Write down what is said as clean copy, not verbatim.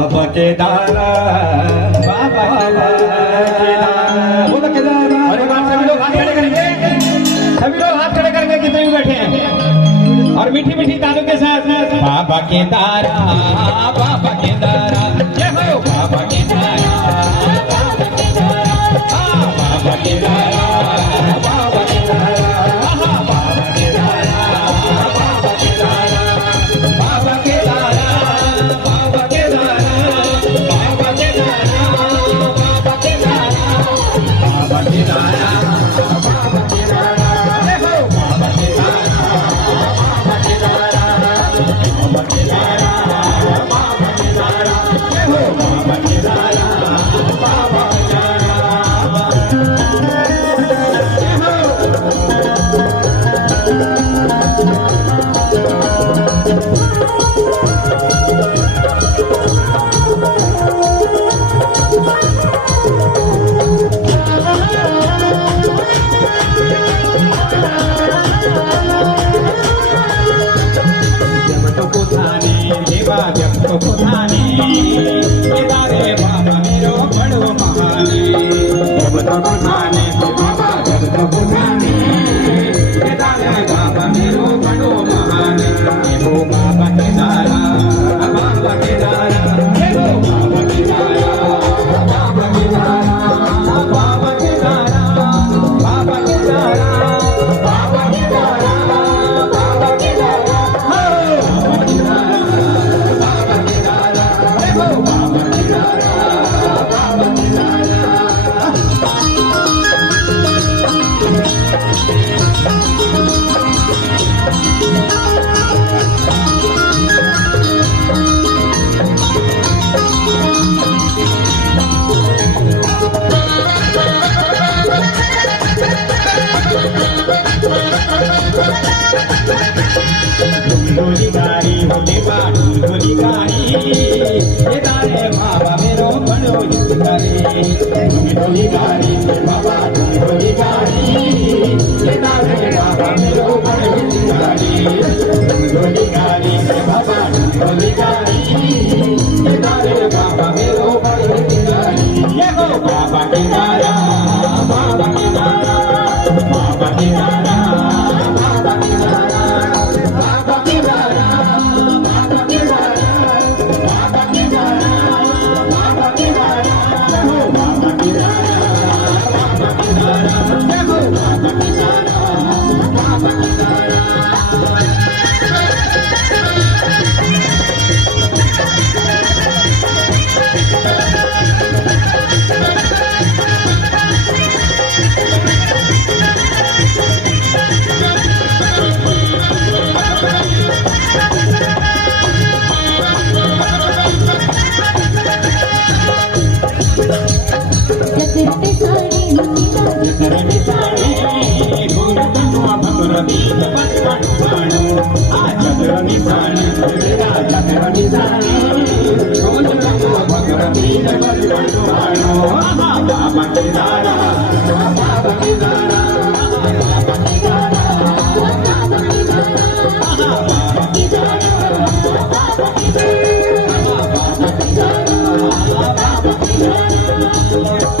बाबा केदारनाथ, बाबा केदारनाथ, बोलो केदारनाथ। और एक बार सभी लोग हाथ खड़े करेंगे, सभी लोग हाथ खड़े करके कितने भी बैठे हैं और मीठी मीठी तालों के साथ बाबा केदारनाथ, बाबा केदारनाथ, जय हो बाबा केदारनाथ, बाबा केदारनाथ, बाबा केदारनाथ, बाबा केदारनाथ, बाबा केदारनाथ, बाबा केदारनाथ, बाबा केदारनाथ, बाबा केदारनाथ, बाबा केदारनाथ, बाबा केदारनाथ, बाबा केदारनाथ। Baba